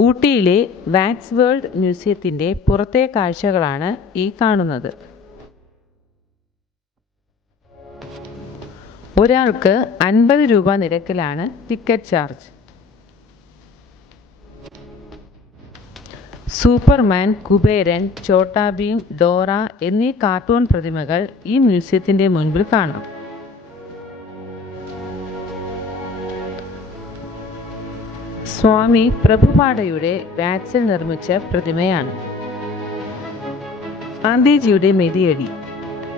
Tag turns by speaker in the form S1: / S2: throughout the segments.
S1: ഊട്ടിയിലെ wax world മ്യൂസിയത്തിന്റെ പുറത്തെ കാഴ്ചകളാണ് ഈ കാണുന്നത്. ഒരാൾക്ക് അൻപത് രൂപ നിരക്കിലാണ് ticket charge. Superman Kuberan Chhota Bheem Dora എന്നീ കാർട്ടൂൺ പ്രതിമകൾ ഈ മ്യൂസിയത്തിന്റെ മുൻപിൽ കാണാം. സ്വാമി പ്രഭുപാടയുടെ വാക്സിൽ നിർമ്മിച്ച പ്രതിമയാണ്. ഗാന്ധിജിയുടെ മെതിയടി.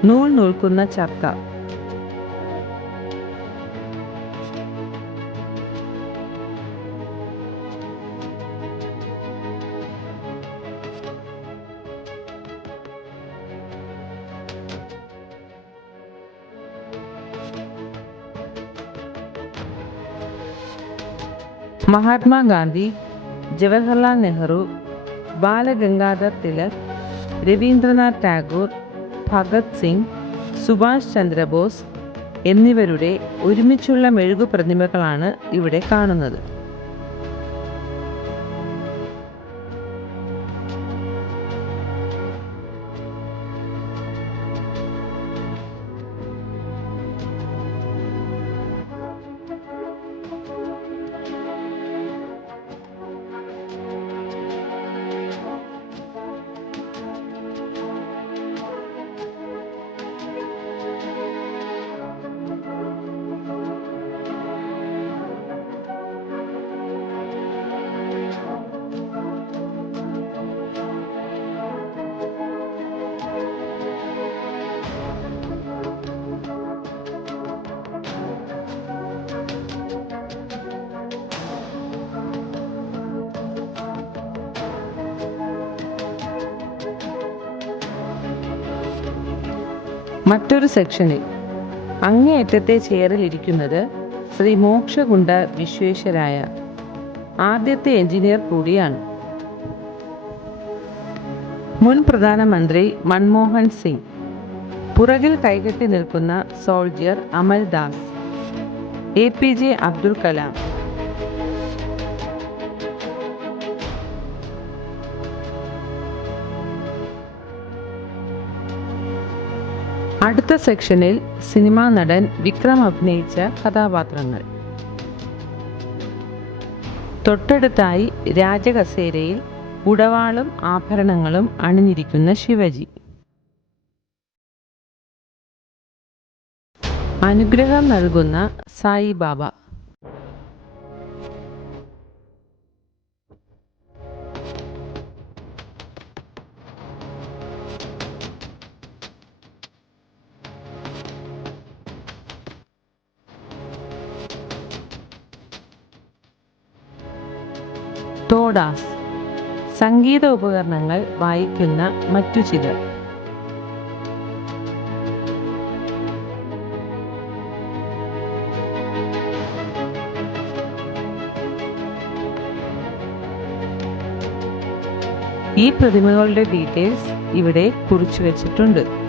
S1: നൂൽ നൂൽക്കുന്ന ചക്ക മഹാത്മാഗാന്ധി ജവഹർലാൽ നെഹ്റു ബാലഗംഗാധർ തിലക് രവീന്ദ്രനാഥ് ടാഗോർ ഭഗത് സിംഗ് സുഭാഷ് ചന്ദ്രബോസ് എന്നിവരുടെ ഒരുമിച്ചുള്ള മെഴുകു പ്രതിമകളാണ് ഇവിടെ കാണുന്നത്. മറ്റൊരു സെക്ഷനിൽ അങ്ങേയറ്റത്തെ ചെയറിലിരിക്കുന്നത് ശ്രീ മോക്ഷകുണ്ട വിശ്വേശ്വരായ ആദ്യത്തെ എഞ്ചിനീയർ കൂടിയാണ്. മുൻ പ്രധാനമന്ത്രി മൻമോഹൻ സിംഗ്. പുറകിൽ കൈകെട്ടി നിൽക്കുന്ന soldier Amal Das. A P J Abdul Kalam. അടുത്ത സെക്ഷനിൽ സിനിമാ നടൻ വിക്രം അഭിനയിച്ച കഥാപാത്രങ്ങൾ. തൊട്ടടുത്തായി രാജകസേരയിൽ ഉടവാളും ആഭരണങ്ങളും അണിഞ്ഞിരിക്കുന്ന ശിവജി. അനുഗ്രഹം നൽകുന്ന സായിബാബ. തോഡാസ് സംഗീത ഉപകരണങ്ങൾ വായിക്കുന്ന മറ്റു ചിലർ. ഈ പ്രതിമകളുടെ ഡീറ്റെയിൽസ് ഇവിടെ കുറിച്ചു വച്ചിട്ടുണ്ട്.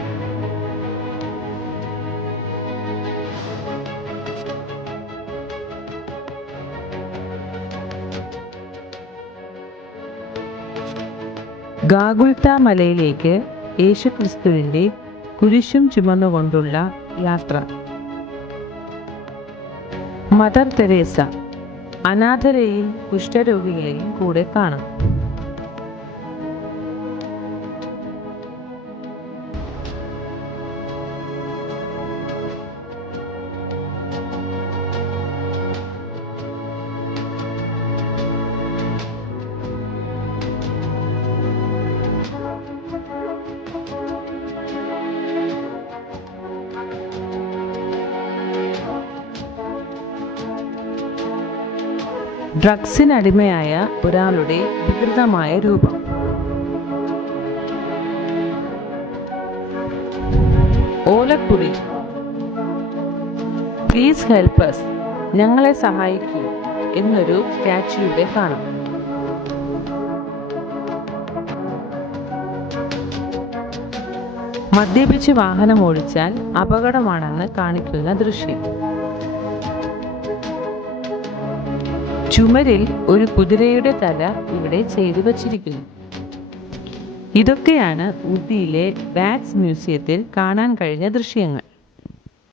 S1: ഗാഗുൽത്ത മലയിലേക്ക് യേശുക്രിസ്തുവിന്റെ കുരിശും ചുമന്നുകൊണ്ടുള്ള യാത്ര. മദർ തെരേസ അനാഥരെയും കുഷ്ഠരോഗികളെയും കൂടെ കാണാം. ഡ്രഗ്സിനടിമയായ ഒരാളുടെ വികൃതമായ രൂപം. ഓലക്കുടി പ്ലീസ് ഹെൽപ്പ് ഞങ്ങളെ സഹായിക്കൂ എന്നൊരു സ്റ്റാച്യൂടെ കാണാം. മദ്യപിച്ച് വാഹനം ഓടിച്ചാൽ അപകടമാണെന്ന് കാണിക്കുന്ന ദൃശ്യം. ചുമരിൽ ഒരു കുതിരയുടെ തല ഇവിടെ ചെയ്തു വച്ചിരിക്കുന്നു. ഇതൊക്കെയാണ് ഊട്ടിയിലെ വാക്സ് മ്യൂസിയത്തിൽ കാണാൻ കഴിഞ്ഞ ദൃശ്യങ്ങൾ.